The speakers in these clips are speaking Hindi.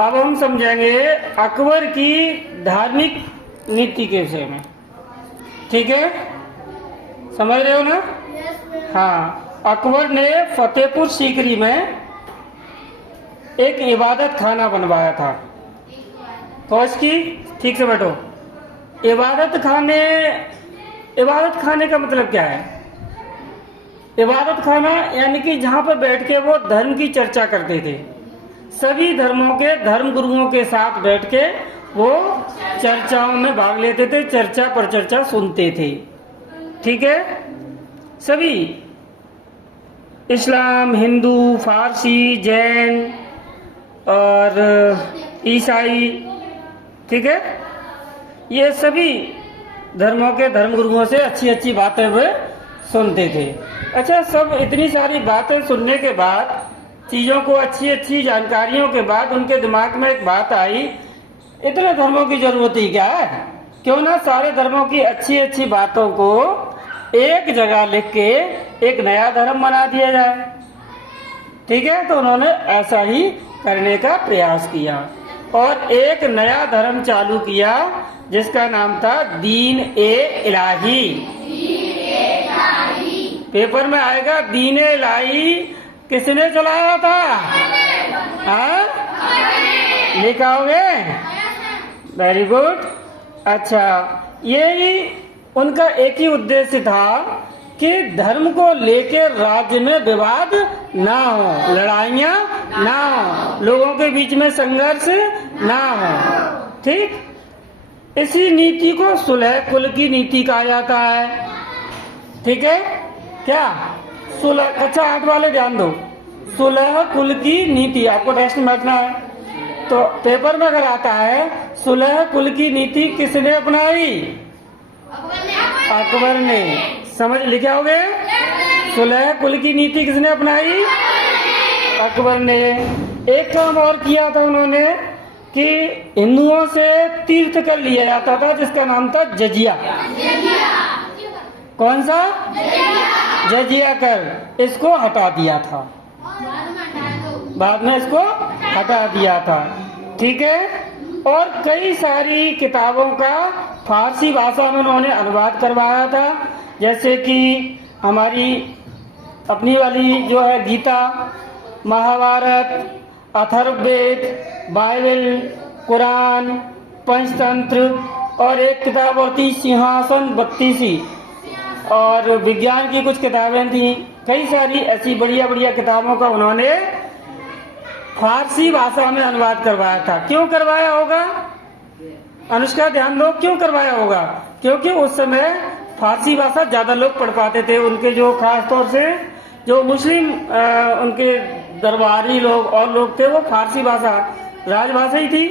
अब हम समझेंगे अकबर की धार्मिक नीति के विषय में। ठीक है, समझ रहे हो ना? हाँ, अकबर ने फतेहपुर सीकरी में एक इबादत खाना बनवाया था। फौज की, ठीक से बैठो। इबादत खाने का मतलब क्या है? इबादत खाना यानी कि जहाँ पर बैठ के वो धर्म की चर्चा करते थे। सभी धर्मों के धर्म गुरुओं के साथ बैठ के वो चर्चाओं में भाग लेते थे, चर्चा पर चर्चा सुनते थे। ठीक है, सभी इस्लाम, हिंदू, फारसी, जैन और ईसाई, ठीक है, ये सभी धर्मों के धर्म गुरुओं से अच्छी अच्छी बातें वे सुनते थे। अच्छा, सब इतनी सारी बातें सुनने के बाद, चीजों को अच्छी अच्छी जानकारियों के बाद उनके दिमाग में एक बात आई, इतने धर्मों की जरूरत ही क्या है? क्यों ना सारे धर्मों की अच्छी अच्छी बातों को एक जगह लिख के एक नया धर्म बना दिया जाए। ठीक है, तो उन्होंने ऐसा ही करने का प्रयास किया और एक नया धर्म चालू किया जिसका नाम था दीन ए इलाही। पेपर में आएगा दीन ए इलाही किसने चलाया था? हाँ, लिखाओगे? Very good. अच्छा, यही उनका एक ही उद्देश्य था कि धर्म को लेकर राज्य में विवाद ना हो, लड़ाइयाँ ना हो, लोगों के बीच में संघर्ष ना हो। ठीक, इसी नीति को सुलह कुल की नीति कहा जाता है। ठीक है, क्या सुलह? अच्छा, हाथ वाले ध्यान दो, सुलह कुल की नीति आपको टेस्ट में बैठना है। तो पेपर में अगर आता है सुलह कुल की नीति किसने अपनाई? अकबर ने। समझ लिखे होगे? सुलह कुल की नीति किसने अपनाई? अकबर ने। एक काम और किया था उन्होंने कि हिंदुओं से तीर्थ कर लिया जाता था जिसका नाम था जजिया। कौन सा? जजिया कर, इसको हटा दिया था, बाद में इसको हटा दिया था। ठीक है, और कई सारी किताबों का फारसी भाषा में उन्होंने अनुवाद करवाया था, जैसे कि हमारी अपनी वाली जो है गीता, महाभारत, अथर्ववेद, बाइबल, कुरान, पंचतंत्र और एक किताब और थी सिंहासन बत्तीसी, और विज्ञान की कुछ किताबें थी। कई सारी ऐसी बढ़िया बढ़िया किताबों का उन्होंने फारसी भाषा में अनुवाद करवाया था। क्यों करवाया होगा? अनुष्का ध्यान दो, क्यों करवाया होगा? क्योंकि उस समय फारसी भाषा ज्यादा लोग पढ़ पाते थे। उनके जो खास तौर से जो मुस्लिम उनके दरबारी लोग और लोग थे वो फारसी भाषा राजभाषा ही थी।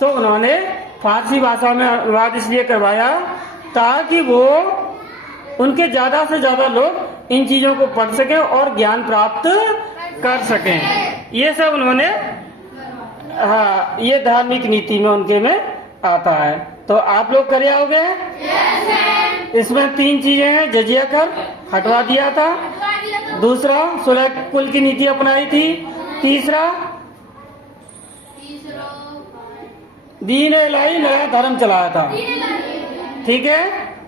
तो उन्होंने फारसी भाषा में अनुवाद इसलिए करवाया ताकि वो उनके ज्यादा से ज्यादा लोग इन चीजों को पढ़ सकें और ज्ञान प्राप्त कर सकें। ये सब उन्होंने, हाँ, ये धार्मिक नीति में उनके में आता है। तो आप लोग कर आओगे? इसमें 3 चीजें हैं। जजिया कर हटवा दिया था, दूसरा सुलह कुल की नीति अपनाई थी, तीसरा दीन इलाही नया धर्म चलाया था। ठीक है,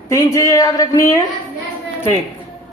3 चीजें याद रखनी है। ठीक।